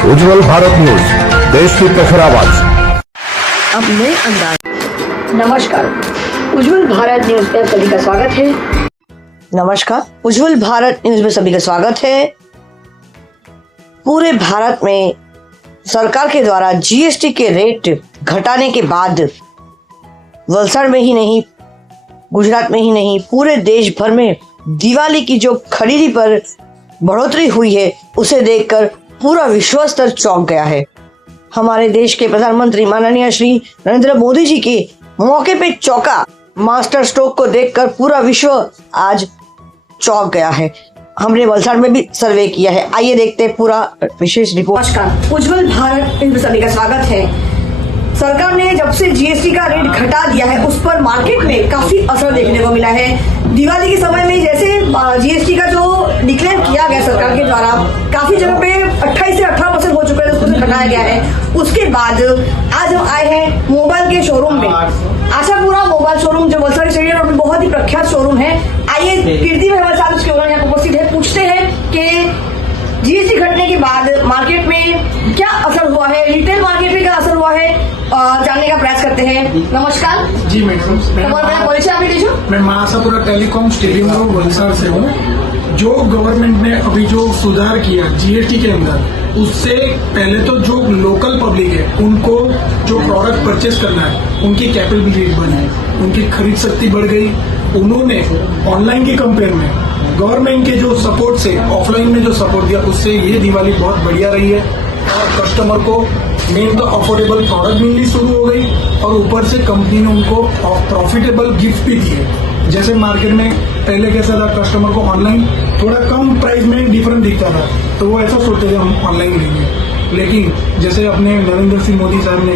उज्जवल Bharat news, देश की प्रखर आवाज। अब नए अंदाज। नमस्कार, उज्जवल भारत न्यूज में सभी का स्वागत है। नमस्कार, उज्जवल भारत न्यूज में सभी का स्वागत है। पूरे भारत में सरकार के द्वारा जीएसटी के रेट घटाने के बाद वलसाड़ में ही नहीं, गुजरात में ही नहीं, पूरे देश भर में दिवाली की जो खरीदी पर बढ़ोतरी हुई है उसे देखकर पूरा विश्व स्तर चौंक गया है। हमारे देश के प्रधानमंत्री माननीय श्री नरेंद्र मोदी जी के मौके पे चौका मास्टर स्ट्रोक को देखकर पूरा विश्व आज चौंक गया है। हमने वलसाड़ में भी सर्वे किया है, आइए देखते हैं पूरा विशेष रिपोर्ट। नमस्कार, उज्जवल भारत में सभी का स्वागत है। सरकार ने जब से जीएसटी का रेट घटा दिया है उस पर मार्केट में काफी असर देखने को मिला है। दिवाली के समय में जैसे जीएसटी का जो डिक्लेयर किया गया सरकार के द्वारा, काफी जगह पे 28 से 18% हो चुका है, उसको घटाया गया है। उसके बाद आज हम आए हैं मोबाइल के शोरूम में, आशापुरा मोबाइल शोरूम जो वलसाड़ स्टेडियम रोड में बहुत ही प्रख्यात शोरूम है। आइए कीर्ति में हमारे साथ उसके ओनर यहाँ उपस्थित है, पूछते हैं कि जीएसटी घटने के बाद मार्केट में क्या असर हुआ है, रिटेल मार्केट में क्या असर हुआ है, जानने का प्रयास करते हैं। नमस्कार जी मैडम, मैं Ashapura telecom stadium road Valsad से हूँ। जो गवर्नमेंट ने अभी जो सुधार किया जीएसटी के अंदर, उससे पहले तो जो लोकल पब्लिक है उनको जो प्रोडक्ट परचेस करना है उनकी कैपेबिलिटी बढ़ी, उनकी खरीद शक्ति बढ़ गई। उन्होंने ऑनलाइन के कंपेयर में गवर्नमेंट के जो सपोर्ट से ऑफलाइन में जो सपोर्ट दिया उससे ये दिवाली बहुत बढ़िया रही है और कस्टमर को मेन तो अफोर्डेबल प्रोडक्ट मिलनी शुरू हो गई और ऊपर से कंपनी ने उनको प्रॉफिटेबल गिफ्ट भी दिए। जैसे मार्केट में पहले कैसा था, कस्टमर को ऑनलाइन थोड़ा कम प्राइस में डिफरेंट दिखता था तो वो ऐसा सोचते थे हम ऑनलाइन लेंगे, लेकिन जैसे अपने नरेंद्र सिंह मोदी साहब ने,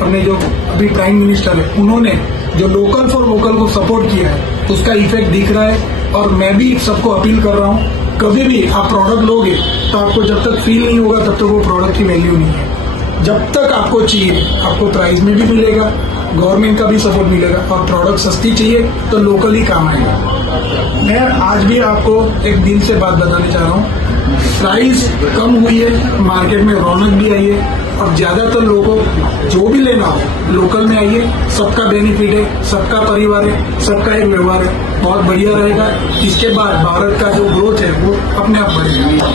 अपने जो अभी प्राइम मिनिस्टर है, उन्होंने जो लोकल फॉर वोकल को सपोर्ट किया है उसका इफेक्ट दिख रहा है। और मैं भी सबको अपील कर रहा हूँ, कभी भी आप प्रोडक्ट लोगे तो आपको जब तक फील नहीं होगा तब तक वो प्रोडक्ट की वैल्यू नहीं है। जब तक आपको चाहिए आपको प्राइस में भी मिलेगा, गवर्नमेंट का भी सपोर्ट मिलेगा और प्रोडक्ट सस्ती चाहिए तो लोकल ही काम आएगा। मैं आज भी आपको एक दिन से बात बताना चाह रहा हूँ, प्राइस कम हुई है, मार्केट में रौनक भी आई है और ज्यादातर लोगों को जो भी लेना हो लोकल में आइए। सबका बेनिफिट है, सबका परिवार है, सबका एक व्यवहार है, बहुत बढ़िया रहेगा। इसके बाद भारत का जो ग्रोथ है वो अपने आप बढ़ेगा।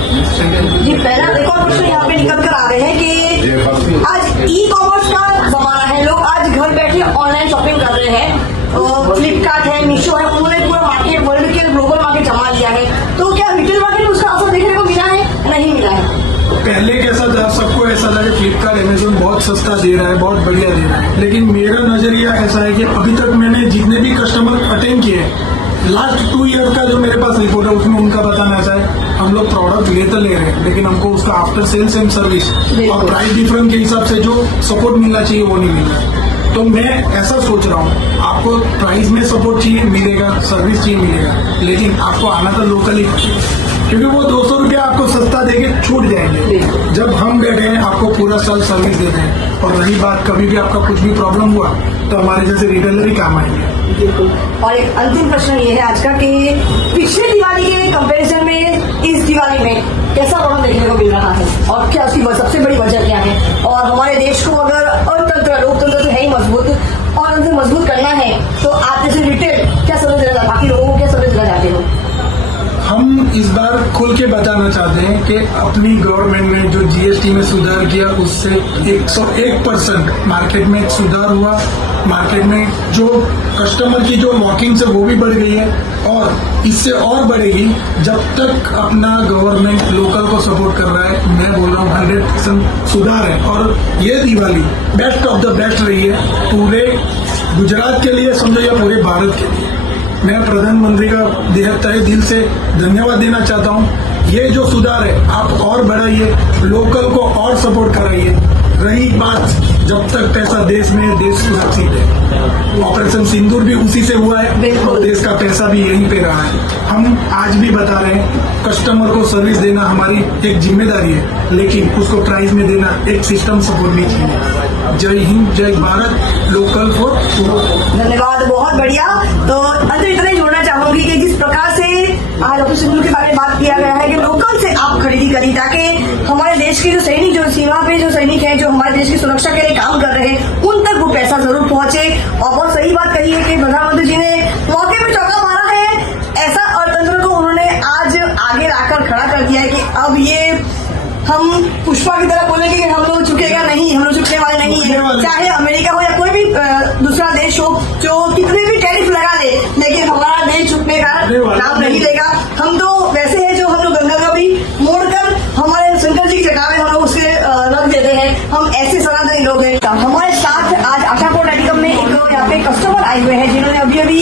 जी, पहला एक और प्रश्न यहाँ पे निकल कर आ रहे हैं कि आज ई कॉमर्स का जमाना है, लोग आज घर बैठे ऑनलाइन शॉपिंग कर रहे हैं। फ्लिपकार्ट है, मीशो है, उन्होंने पूरा मार्केट, वर्ल्ड के ग्लोबल मार्केट जमा लिया है, तो क्या रिटेल मार्केट में उसका असर देखने को मिला है, नहीं मिला है? पहले कैसा था, सबको ऐसा था कि फ्लिपकार्ट अमेजोन बहुत सस्ता दे रहा है, बहुत बढ़िया दे रहा है, लेकिन मेरा नजरिया ऐसा है कि अभी तक मैंने जितने भी कस्टमर अटेंड किए लास्ट 2 ईयर का जो मेरे पास रिपोर्ट है उसमें उनका बताना ऐसा है, हम लोग प्रोडक्ट ले रहे हैं लेकिन हमको उसका आफ्टर सेल्स एंड सर्विस और प्राइस डिफरेंस के हिसाब से जो सपोर्ट मिलना चाहिए वो नहीं मिल रहा है। तो मैं ऐसा सोच रहा हूँ, आपको प्राइस में सपोर्ट चाहिए मिलेगा, सर्विस चाहिए मिलेगा, लेकिन आपको आना तो लोकल ही पड़ेगा, क्योंकि वो 200 रुपया आपको सस्ता देके छूट जाएंगे। जब हम बैठे हैं आपको पूरा साल सर्विस देते हैं और रही बात कभी भी आपका कुछ भी प्रॉब्लम हुआ तो हमारे जैसे रिटेलर ही काम आएंगे। बिल्कुल। और एक अंतिम प्रश्न ये है आज का कि पिछले दिवाली के कंपैरिजन में इस दिवाली में कैसा बढ़त देखने को मिल रहा है और क्या उसकी सबसे बड़ी वजह क्या है? और हमारे देश को अगर अर्थतंत्र, लोकतंत्र तो है ही मजबूत और उनसे मजबूत करना है तो आप जैसे रिटेल क्या समझ देना, बाकी लोगों को क्या समझ देना चाहते हो? हम इस बार खुल के बताना चाहते हैं कि अपनी गवर्नमेंट ने जो जीएसटी में सुधार किया उससे 101% मार्केट में सुधार हुआ। मार्केट में जो कस्टमर की जो वॉकिंग्स है वो भी बढ़ गई है और इससे और बढ़ेगी जब तक अपना गवर्नमेंट लोकल को सपोर्ट कर रहा है। मैं बोल रहा हूँ 100% सुधार है और ये Diwali best of the best रही है पूरे गुजरात के लिए, समझो या पूरे भारत के लिए। मैं प्रधानमंत्री का तहे दिल से धन्यवाद देना चाहता हूँ। ये जो सुधार है आप और बढ़ाइए, लोकल को और सपोर्ट कराइए। रही बात जब तक पैसा देश में, देश सुरक्षित है, ऑपरेशन सिंदूर भी उसी से हुआ है और देश का पैसा भी यहीं पे रहा है। हम आज भी बता रहे हैं कस्टमर को सर्विस देना हमारी एक जिम्मेदारी है, लेकिन उसको प्राइस में देना एक सिस्टम सपोर्ट नहीं चाहिए। जय हिंद, जय भारत, लोकल फॉर। धन्यवाद, बहुत बढ़िया। तो अंत इतना ही जोड़ना चाहूंगी कि जिस प्रकार से आज डॉक्टर सिंधु के बारे में बात किया गया है कि लोकल से आप खरीदी करिए ताकि हमारे देश के जो सैनिक जो सीमा पे जो सैनिक हैं जो हमारे देश की सुरक्षा के लिए काम कर रहे हैं उन तक वो पैसा जरूर पहुंचे। और बहुत सही बात कही है कि प्रधानमंत्री जी ने मौके पे चौका मारा है। ऐसा अर्थतंत्र को उन्होंने आज आगे लाकर खड़ा कर दिया है कि अब ये हम पुष्पा की तरह बोलेंगे कि हम लोग झुकेगा नहीं, हम लोग झुकने वाले नहीं है। चाहे अमेरिका हो या कोई भी दूसरा देश हो जो कितने भी टैरिफ लगा ले, लेकिन हमारा देश झुकने का नाम नहीं लेगा। हम तो वैसे है जो हम लोग गंगा का भी मोड़कर हमारे शंकर जी की जगह में हम लोग उसके रख देते हैं। हम ऐसे सनातनी लोग हैं। हमारे साथ आज आशापुर टेलीकॉम में एक यहाँ पे कस्टमर आए हुए हैं जिन्होंने अभी अभी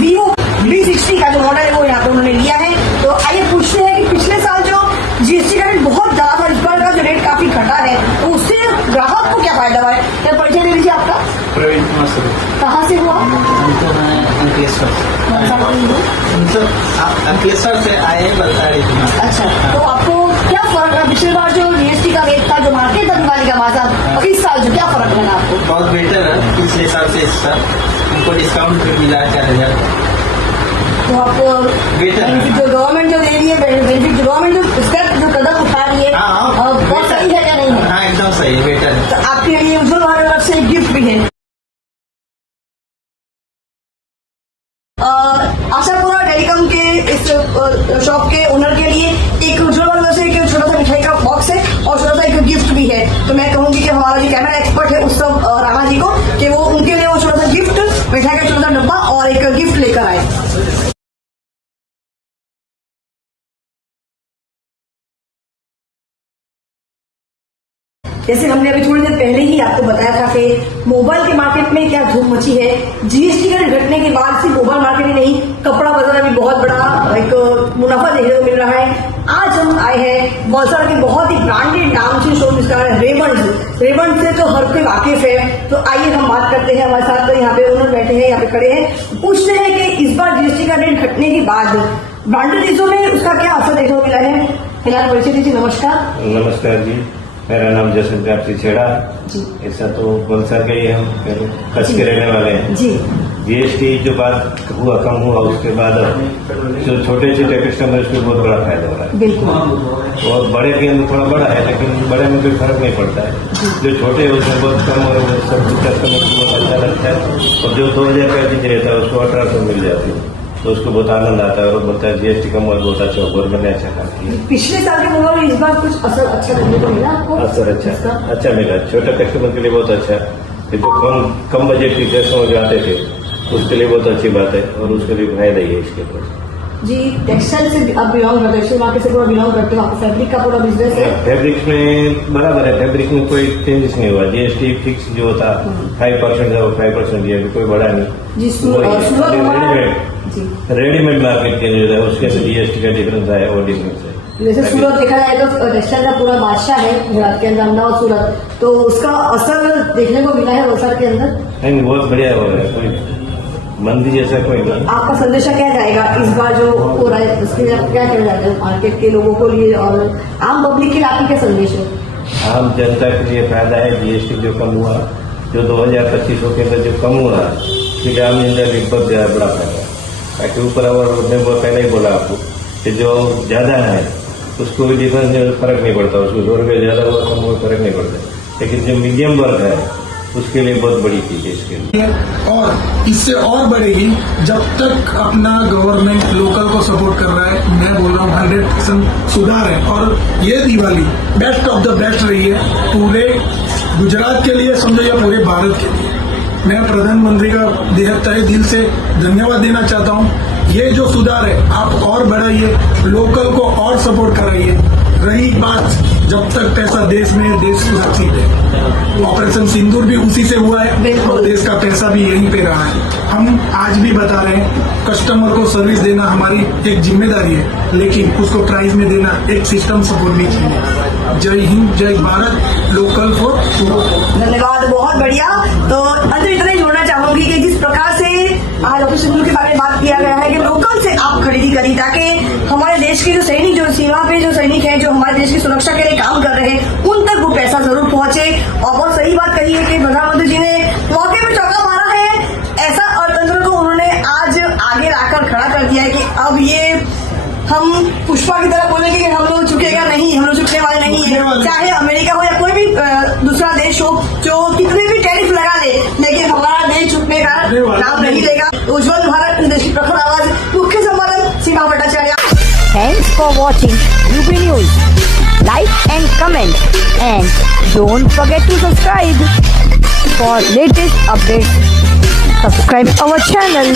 Vivo V60 का जो मॉडल है वो यहाँ पे उन्होंने लिया है। तो आइए पूछते हैं कि पिछले साल जो जीएसटी का रेट बहुत ज्यादा था, इस बार का जो रेट काफी घटा है तो उससे ग्राहक को क्या फायदा हुआ है? क्या परिचय दे लीजिए आपका। प्रवीण कुमार सर, कहाँ से हुआ? हम तो हैं अंकलेश्वर अंकलेश्वर से आए बलसाड़ी। अच्छा, तो आपको क्या फर्क है? पिछले बार जो जीएसटी का रेट था जो मार्केट था दिवाली का मासा, और इस साल जो क्या फर्क लगा आपको? बहुत बेहतर है पिछले साल से इस साल हमको डिस्काउंट भी मिला 4000। तो आपको बेनिफिट जो गवर्नमेंट जो दे रही है, बेनिफिट जो गवर्नमेंट जो इसका जो कदम उठा रही है बहुत सही है क्या नहीं है? हाँ एकदम सही, बेहतर है। तो आपके लिए उज्ज्वल भारत से एक गिफ्ट भी है। आशापुरा टेलीकॉम के इस शॉप के ओनर के लिए एक उज्ज्वल भारत से एक छोटा सा मिठाई का बॉक्स है और छोटा सा एक गिफ्ट भी है। तो मैं कहूंगी कि हमारा जो कैमरा एक्सपर्ट है उत्सव राणा जी को कि वो उनके लिए वो छोटा सा गिफ्ट, मिठाई का छोटा सा डब्बा और एक गिफ्ट लेकर आए। जैसे हमने अभी थोड़ी देर पहले ही आपको बताया था कि मोबाइल के मार्केट में क्या धूम मची है। जीएसटी का घटने के बाद सिर्फ मोबाइल मार्केट ही नहीं, कपड़ा बाजार में भी बहुत बड़ा एक मुनाफा देखने को मिल रहा है। आज हम आए हैं बलसाड़ के बहुत ही ब्रांडेड नाम से शोरूम जिसका है रेमंड। रेमंड से तो हर कोई वाकिफ है। तो आइए हम बात करते हैं। हमारे साथ तो यहाँ पे ओनर बैठे हैं, यहाँ पे खड़े हैं। पूछते हैं कि इस बार जीएसटी का रेट घटने के बाद ब्रांडेड चीजों में उसका क्या असर देखने को मिला है? फिलहाल परिचय दीजिए। नमस्कार। नमस्कार जी, मेरा नाम जसवंत सिंह जी। ऐसा तो बलसाड़ के ही हम कच्छ के रहने वाले हैं जी। जीएसटी जो बात हुआ कम हुआ उसके बाद जो छोटे छोटे कस्टमर उसमें बहुत बड़ा फायदा हो रहा है। बिल्कुल। और बड़े के अंदर थोड़ा बड़ा है लेकिन बड़े में कोई फर्क नहीं पड़ता है। जो छोटे है उसमें बहुत कम और सब कस्टमर को बहुत अच्छा लगता है। और जो 2000 का चीज रहता है उसको 1800 मिल जाती है तो उसको बहुत आनंद आता है और बोलता है जीएसटी का मोबाइल बहुत अच्छा गवर्नमेंट ने अच्छा करती है। पिछले साल के मोबाइल में इस बार कुछ असर अच्छा देखने को मिला आपको? असर अच्छा मिला। छोटे कस्टमर के लिए बहुत अच्छा है। जो कम बजट के कस्टमर जो आते थे उसके लिए बहुत अच्छी बात है और उसके लिए फायदा ही है इसके ऊपर। जी, टेक्सटाइल से आप बिलोंग करते हैं, मार्केट से पूरा बिलोंग करते हो, आपको फैब्रिक का पूरा बिजनेस है? फैब्रिक्स में बराबर है, फैब्रिक में कोई चेंजेस नहीं हुआ। जीएसटी फिक्स जो होता 5% है वो 5% दिया, कोई बड़ा नहीं। जी, रेडीमेड मार्केट के जो है उसके जीएसटी का डिफरेंस है वो डिफरेंस है। जैसे सूरत देखा जाए तो टेक्सटाइल का पूरा बादशाह है गुजरात के अंदर, अमदावाद सूरत, तो उसका असर देखने को मिला है वलसाड़ के अंदर? नहीं, बहुत बढ़िया हो रहा है, कोई मंदी जैसा कोई नहीं। आपका संदेशा क्या जाएगा इस बार जो हो रहा है उसके लिए आप क्या कहना चाहते हैं मार्केट के लोगों को लिए और आम पब्लिक के लिए आपकी क्या संदेश है? आम जनता के लिए फायदा है। जीएसटी जो कम हुआ, जो 2025 के अंदर जो कम हुआ इसलिए आम जनता के लिए बहुत बड़ा फायदा है। ताकि ऊपर और मैं पहले ही बोला आपको कि जो ज्यादा है उसको भी डिफरेंस फर्क नहीं पड़ता, उसको 100 रुपये ज्यादा हुआ कम हुआ फर्क नहीं पड़ता। लेकिन जो मीडियम वर्ग है उसके लिए बहुत बड़ी चीज है इसके लिए। और इससे और बढ़ेगी जब तक अपना गवर्नमेंट लोकल को सपोर्ट कर रहा है। मैं बोल रहा हूँ 100% सुधार है और ये Diwali best of the best रही है पूरे गुजरात के लिए, समझो या पूरे भारत के लिए। मैं प्रधानमंत्री का तहे दिल से धन्यवाद देना चाहता हूँ। ये जो सुधार है आप और बढ़ाइए, लोकल को और सपोर्ट कराइए। रही बात जब तक पैसा देश में, देश सुरक्षित है। ऑपरेशन सिंदूर भी उसी से हुआ है और देश का पैसा भी यहीं पे रहा है। हम आज भी बता रहे हैं कस्टमर को सर्विस देना हमारी एक जिम्मेदारी है, लेकिन उसको प्राइस में देना एक सिस्टम सपोर्ट नहीं चाहिए। जय हिंद, जय भारत, लोकल फॉर। धन्यवाद, बहुत बढ़िया। तो अंत में इतना ही जोड़ना चाहूंगी कि जिस प्रकार से आज डॉक्टर सिंधु के बारे में बात किया गया है कि लोकल से आप खरीदी करिए ताकि हमारे देश के जो सैनिक जो सीमा पे जो सैनिक हैं जो हमारे देश की सुरक्षा के लिए काम कर रहे हैं उन तक वो पैसा जरूर पहुंचे। और बहुत सही बात कही है कि प्रधानमंत्री जी ने मौके पे चौका मारा है। ऐसा अर्थतंत्र को उन्होंने आज आगे लाकर खड़ा कर दिया है कि अब ये हम पुष्पा की तरह बोलेंगे कि हम लोग झुकेगा नहीं, हम लोग झुकने वाले नहीं है। चाहे अमेरिका हो या कोई भी दूसरा देश हो जो कितने भी टैरिफ लगा ले, लेकिन हमारा देश झुकने का नाम नहीं लेगा। उज्जवल भारत देश की प्रखर आवाज, मुख्य संपादक सीमा Bhattacharya. Thanks for watching UP News. Like and comment, and don't forget to subscribe for latest updates. Subscribe our channel.